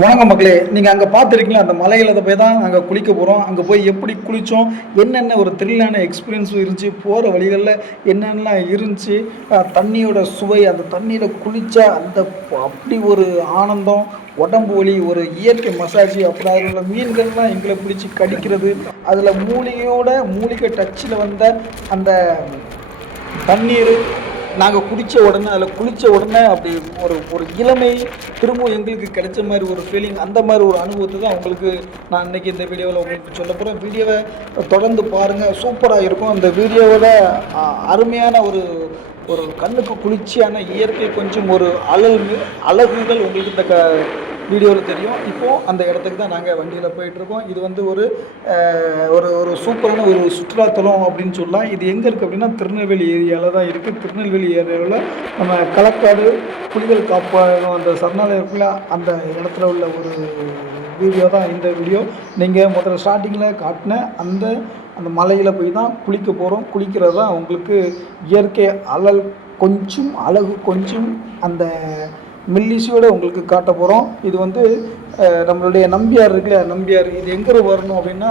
வணக்கம் மக்களே, நீங்கள் அங்கே பார்த்துருக்கீங்களா? அந்த மலையில போய் தான் நாங்கள் குளிக்க போகிறோம். அங்கே போய் எப்படி குளித்தோம், என்னென்ன ஒரு த்ரில்லான எக்ஸ்பீரியன்ஸும் இருந்துச்சு, போகிற வழிகளில் என்னென்னலாம் இருந்துச்சு, தண்ணியோட சுவை, அந்த தண்ணியில் குளித்தா அந்த அப்படி ஒரு ஆனந்தம், உடம்பு வலி, ஒரு இயற்கை மசாஜ், அப்புறம் அதில் உள்ள மீன்கள்லாம் எங்களை பிடிச்சி கடிக்கிறது, அதில் மூலிகை டச்சில் வந்த அந்த தண்ணீர் நாங்கள் குடித்த உடனே அதில் குளித்த உடனே அப்படி ஒரு ஒரு இளமை திரும்பவும் எங்களுக்கு கிடைச்ச மாதிரி ஒரு ஃபீலிங், அந்த மாதிரி ஒரு அனுபவத்தை தான் உங்களுக்கு நான் இன்றைக்கி இந்த வீடியோவில் உங்களுக்கு சொல்ல போகிறேன். வீடியோவை தொடர்ந்து பாருங்கள், சூப்பராக இருக்கும். அந்த வீடியோவோட அருமையான ஒரு ஒரு கண்ணுக்கு குளிர்ச்சியான இயற்கை கொஞ்சம் ஒரு அழகுகள் உங்களுக்கு இந்த வீடியோவில் தெரியும். இப்போது அந்த இடத்துக்கு தான் நாங்கள் வண்டியில் போயிட்டுருக்கோம். இது வந்து ஒரு ஒரு ஒரு சூப்பரான ஒரு சுற்றுலாத்தலம் அப்படின்னு சொல்லலாம். இது எங்கே இருக்குது அப்படின்னா திருநெல்வேலி ஏரியாவில் தான் இருக்குது. திருநெல்வேலி ஏரியாவில் நம்ம களக்காடு புலிகள் காப்பகம் அந்த சரணாலயம் இருக்குல்ல, அந்த இடத்துல உள்ள ஒரு வீடியோ தான் இந்த வீடியோ. நீங்கள் முதல்ல ஸ்டார்டிங்கில் காட்டின அந்த அந்த மலையில் போய் தான் குளிக்க போகிறோம். குளிக்கிறது தான் உங்களுக்கு இயற்கை கொஞ்சம் அழகு கொஞ்சம் அந்த மில்லிசியோடு உங்களுக்கு காட்ட போகிறோம். இது வந்து நம்மளுடைய நம்பியார் இருக்குல்ல, நம்பியார் இது எங்கே வரணும் அப்படின்னா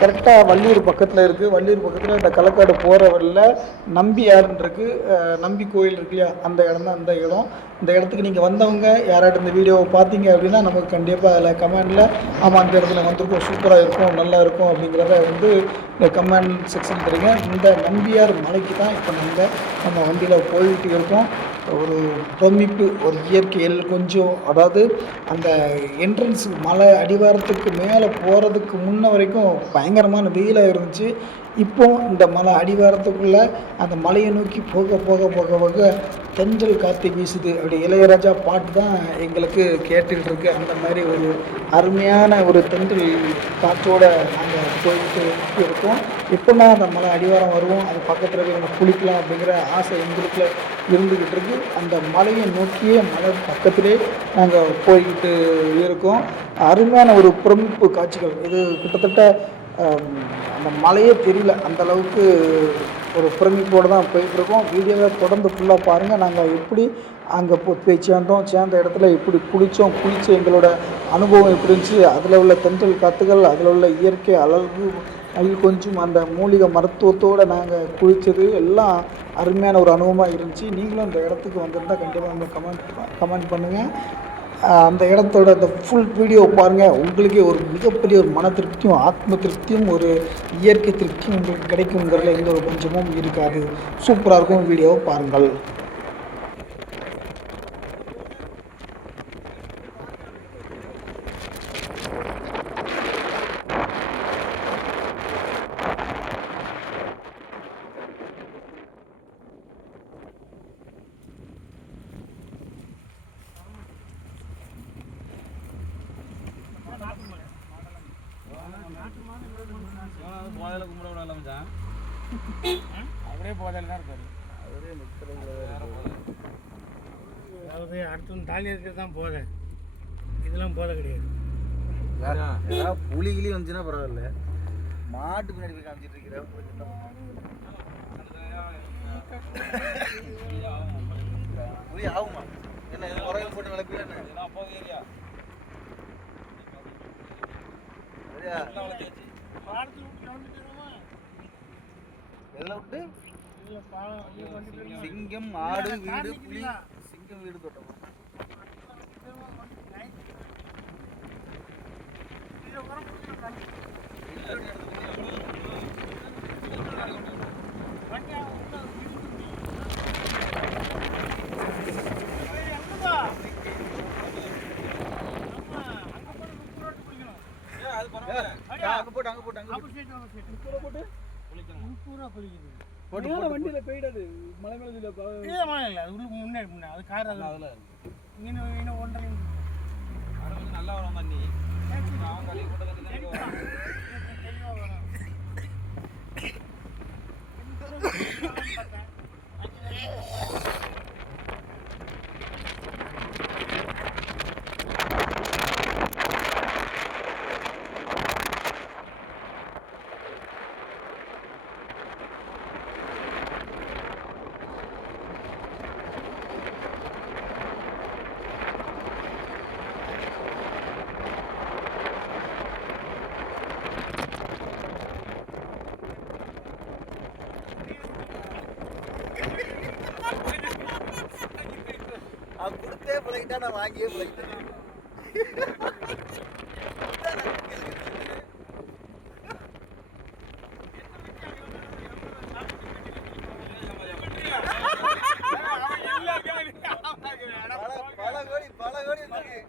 கரெக்டாக வள்ளியூர் பக்கத்தில் இருக்குது. வள்ளியூர் பக்கத்தில் இந்த களக்காடு போகிற வழியில் நம்பியாருன்னு இருக்குது, நம்பி கோயில் இருக்கு இல்லையா, அந்த இடம் தான் அந்த இடம். இந்த இடத்துக்கு நீங்கள் வந்தவங்க யாராட்டும் இந்த வீடியோவை பார்த்தீங்க அப்படின்னா நமக்கு கண்டிப்பாக அதில் கமெண்டில் ஆமாம் அந்த இடத்துல வந்திருக்கோம், சூப்பராக இருக்கும், நல்லா இருக்கும் அப்படிங்கிறத வந்து இந்த கமெண்ட் செக்ஷன் தருங்க. இந்த நம்பியார் மலைக்கு தான் இப்போ நம்ம வண்டியில் போயிட்டு இருக்கோம். ஒரு பிரமிப்பு, ஒரு இயற்கையில் கொஞ்சம், அதாவது அந்த என்ட்ரன்ஸ் மலை அடிவாரத்துக்கு மேலே போகிறதுக்கு முன்ன வரைக்கும் பயங்கரமான வெயிலாக இருந்துச்சு. இப்போ இந்த மலை அடிவாரத்துக்குள்ளே அந்த மலையை நோக்கி போக போக போக போக தென்றல் காற்று வீசுது. அப்படி இளையராஜா பாட்டு தான் எங்களுக்கு கேட்டுக்கிட்டு இருக்கு. அந்த மாதிரி ஒரு அருமையான ஒரு தென்றல் காற்றோடு நாங்கள் போயிட்டு இருக்கோம். எப்போனா அந்த மலை அடிவாரம் வருவோம், அது பக்கத்தில் போய் நம்ம குளிக்கலாம் அப்படிங்கிற ஆசை எங்களுக்குள்ள இருந்துக்கிட்டு இருக்கு. அந்த மலையை நோக்கியே மலை பக்கத்திலே நாங்கள் போய்கிட்டு இருக்கோம். அருமையான ஒரு பிரமிப்பு காட்சிகள். இது கிட்டத்தட்ட அந்த மலையே தெரியல, அந்த அளவுக்கு ஒரு பிரமிப்போடு தான் போயிட்டுருக்கோம். வீடியோவை தொடர்ந்து ஃபுல்லாக பாருங்கள். நாங்கள் எப்படி அங்கே போய் சேர்ந்த இடத்துல எப்படி குளித்த எங்களோட அனுபவம் எப்படி இருந்துச்சு, அதில் உள்ள தென்றல் காற்றுகள், அதில் உள்ள இயற்கை அழகு, அதில் கொஞ்சம் அந்த மூலிகை மருத்துவத்தோடு நாங்கள் குளித்தது எல்லாம் அருமையான ஒரு அனுபவமாக இருந்துச்சு. நீங்களும் அந்த இடத்துக்கு வந்திருந்தால் கண்டிப்பாக வந்து கமெண்ட் பண்ணுங்கள். அந்த இடத்தோட அந்த ஃபுல் வீடியோ பாருங்கள். உங்களுக்கே ஒரு மிகப்பெரிய ஒரு மன திருப்தியும் ஆத்ம திருப்தியும் ஒரு இயற்கை திருப்தியும் உங்களுக்கு கிடைக்குங்கிறதுல எந்த ஒரு பஞ்சமும் இருக்காது. சூப்பராக இருக்கும். வீடியோவை பாருங்கள். போதையில் கும்பிட விட ஆரம்பிச்சான். அவரே போதையில் தான் இருப்பார். அவரே அதாவது அடுத்த தாலி இருக்கிறது தான் போதை, இதெல்லாம் போதை கிடையாது. ஏதாவது புலி கிளி வந்துச்சுன்னா பரவாயில்ல, மாட்டு பின்னாடி போய் காமிச்சிட்டு இருக்கிற புலி ஆகுமா? என்ன எதுவும் உரையில் போட்டு விளக்குறேன்னு ஏரியா விட்டு சிங்கம் ஆடு வீடு புலி சிங்கம் வீடு தோட்டம் வண்டியில போயிடாது, மலை மேல இல்ல அது முன்னாடி அது கார் அதுல இன்னும் ஒன்றரை நல்லா வரும் தண்ணி. அவன் கொடுத்தே பிழைக்கிட்டா நான் வாங்கியே பிழைக்கிட்டேன். பல கோடி இருக்கு.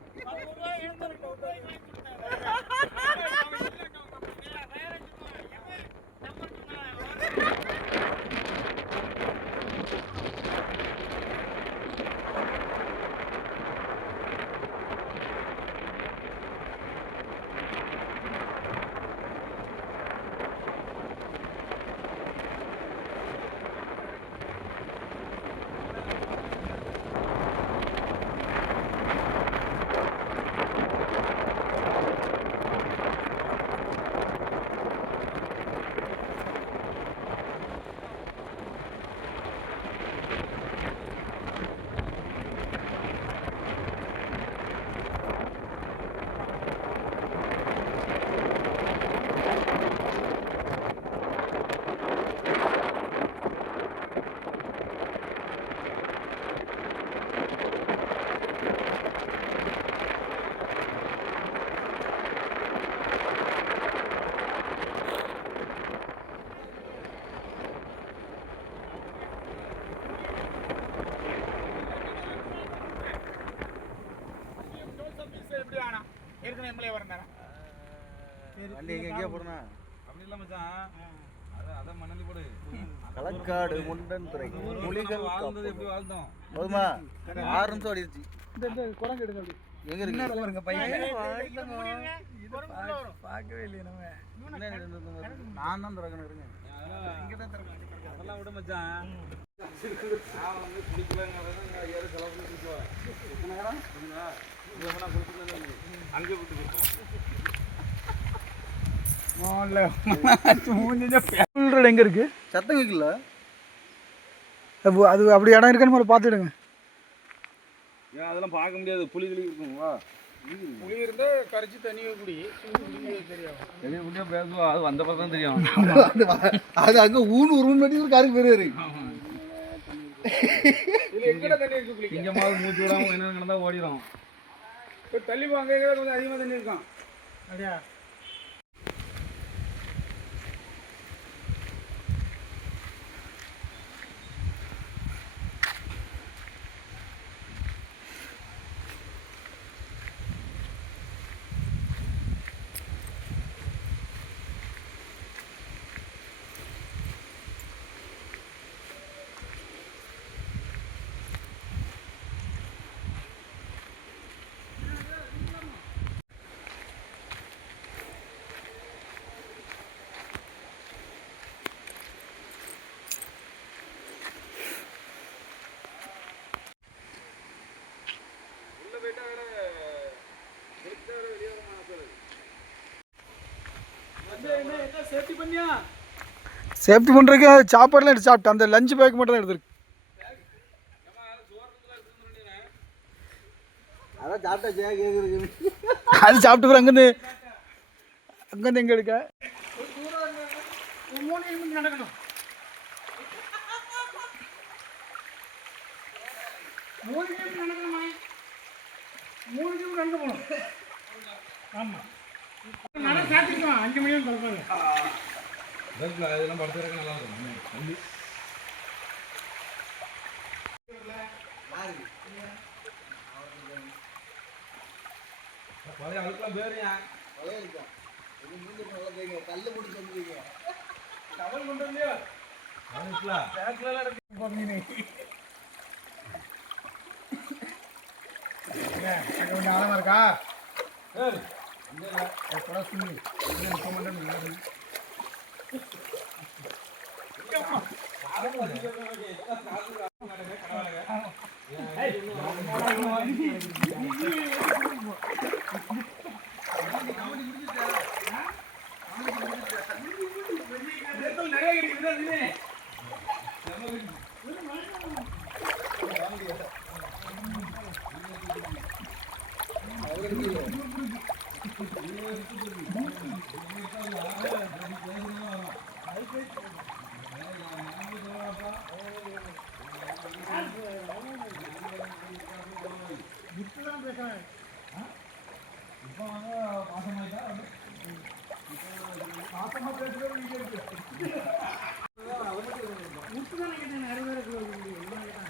வண்டி எங்கேயா போடுனா அப்படி இல்லை மச்சான். அதை மணலி போடு. களக்காடு முண்டன் துறை புலிகள் வாழ்ந்தது எப்படி வாழ்ந்தோம்? போதுமா? 6 நிமிஷம் ஓடிடுச்சு. இந்த குரங்கு எடுங்க அப்படி. எங்க இருக்கு பாருங்க பையன் பார்க்கவே இல்லையே நம்ம. நான் தான் திறக்கணும் இருங்க. அதெல்லாம் விட மச்சான். நான் வந்து குளிக்கலங்கிறது ஏறு செலவு பண்ணி குளிக்குவேன். எத்தனை நேரம் குளிச்சுட்டு அங்கே விட்டு போயிருக்கோம். எங்க இருக்கு? சத்தம் கேட்கல. அது அப்படி இடம் இருக்குன்னு முதல்ல பார்த்துடுங்க. ஏன் அதெல்லாம் பார்க்க முடியாது. புலிகளி இருக்குங்களா? புளி இருந்தா கரைச்சி தண்ணியை குடி தெரியும். வெளியே குட்டியா பேசுவோம். அது வந்த பக்கம் தான் தெரியும். அது அங்க ஊன் நடி ஒரு காருக்கு பேரு இருக்கு. இதுல எங்கடா தண்ணி இருக்கு குளிக்க? இங்கமாவது மூச்சு விடாம என்ன நடந்தா ஓடிடும். இப்போ தள்ளி போங்க, எங்கேயாவது கொஞ்சம் அதிகமாக தண்ணி இருக்கும். அப்படியா? சேஃப்டி பண்ணுறதுக்கு சாப்பாடுலாம் எடுத்து சாப்பிட்டேன். அந்த லஞ்ச் பேக் மட்டும் தான் எடுத்துருக்கு. அதான் சாப்பிட்டா கேட்குறது. அது சாப்பிட்டு போகிற அங்கேருந்து எங்கே எடுக்க 3 நிமிஷம் நடக்கணும். 3 நிமிஷம் நடக்கணுமா? 3 நிமிஷம் நடக்க போகணும். ஆமாம், நல்லா சாப்பிட்டுக்கலாம். 5 மணி நேரம் திறப்பாங்க. இதெல்லாம் படுத்துறதுக்கு நல்லா இருக்கும். பழைய அதுக்கெல்லாம் பேருயா கல்லு போட்டு சொல்லுவீங்க. டவல் கொண்டு வந்தியா? பேக்லாம் இருக்கு. கொஞ்சம் ஆழமா இருக்கா? முட்டு தானே கேட்டேன் 60 கிலோ இவ்வளோ கேட்டேன்.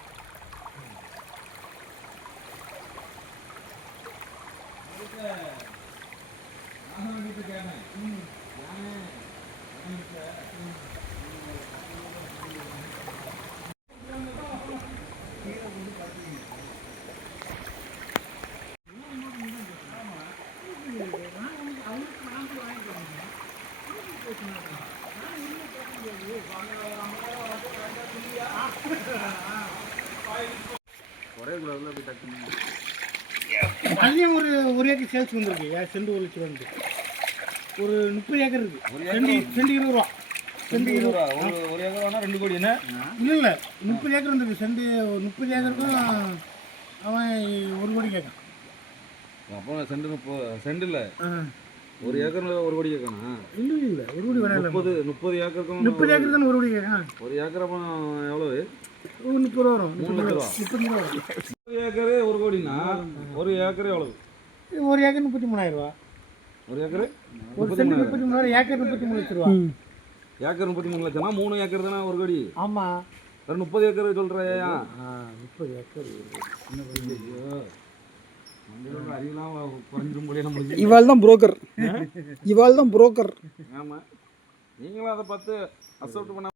ஒரே குளத்தில் அப்படி டக்குன்னு அதுலேயும் ஒரு ஏக்கர் சேல்ஸ் வந்துருக்கு. செண்டு 1 லட்சம் வந்து ஒரு 30 ஏக்கர் இருக்கு. செண்டு 20 ரூபா. செண்டு 20 ரூபா. ஒரு ஏக்கர் வேணா 2 கோடி என்ன? இல்லை 30 ஏக்கர் வந்துருக்கு. செண்டு 30 ஏக்கருக்கும் அவன் 1 கோடி கேட்கான். அப்போ செண்டு இல்லை, ஒரு ஏக்கர் 1 கோடி கேட்கணும். இல்லை 1 கோடி வேணாம். 30 ஏக்கருக்கும் 30 ஏக்கர் தானே 1 கோடி கேட்கான். ஒரு ஏக்கர் அப்போ எவ்வளவு? ஒரு 30 ரூபா வரும். 3 லட்ச ரூபா. 30 ரூபா வரும். 30 ஏக்கரு 1 கோடினா ஒரு ஏக்கர் எவ்வளவு? ஒரு ஏக்கர் 33,000 ரூபா. ஒரு ஏக்கர் ஒரு செண்டு 33,000, ஏக்கர் 33 லட்ச ரூபா. ஏக்கர் 33 லட்சம்னா 3 ஏக்கர் தானே 1 கோடி. ஆமாம். ஒரு 30 ஏக்கர் சொல்றியா? 30 ஏக்கர். அறியெல்லாம் குறைஞ்சிரும் போலே நம்மளுக்கு. இவாள் தான் புரோக்கர். இவாள் தான் புரோக்கர். ஆமாம், நீங்களும் அதை பார்த்து அசல்ட் பண்ண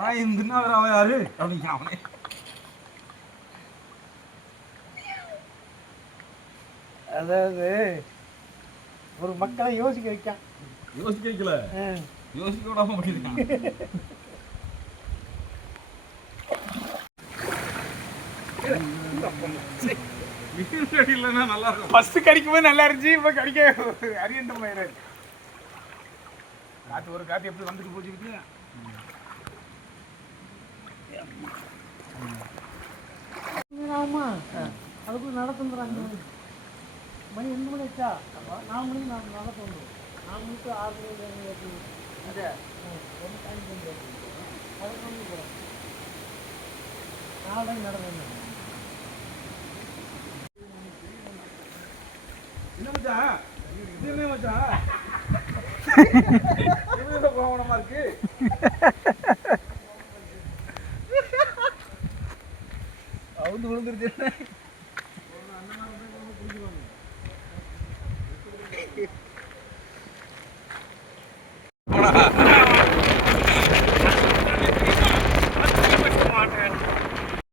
நான் இந்த அவன் யாரு அப்படிங்க அவனே. அதாவது ஒரு மக்களை யோசிக்க வைக்கான். யோசிக்க வைக்கல, யோசிக்க விடாம பண்ணியிருக்கான். இல்லைன்னா நல்லா இருக்கும். ஃபஸ்ட்டு கடிக்கும்போது நல்லா இருந்துச்சு, இப்போ கடிக்க அரியன்ற மாதிரி காற்று ஒரு காற்று எப்படி வந்துட்டு போச்சுக்கிட்டு. ஆமாம், அதுக்குள்ள நடத்துறாங்க. மணி 2 மணி ஆச்சா? 4 மணிக்கு நடத்த வந்துடும். 4 மணிக்கு 6 மணிக்கு நடந்து என்ன மச்சான், இது என்ன மச்சான், இது கோவணமா இருக்கு. அவுந்து விழுந்துருச்சு.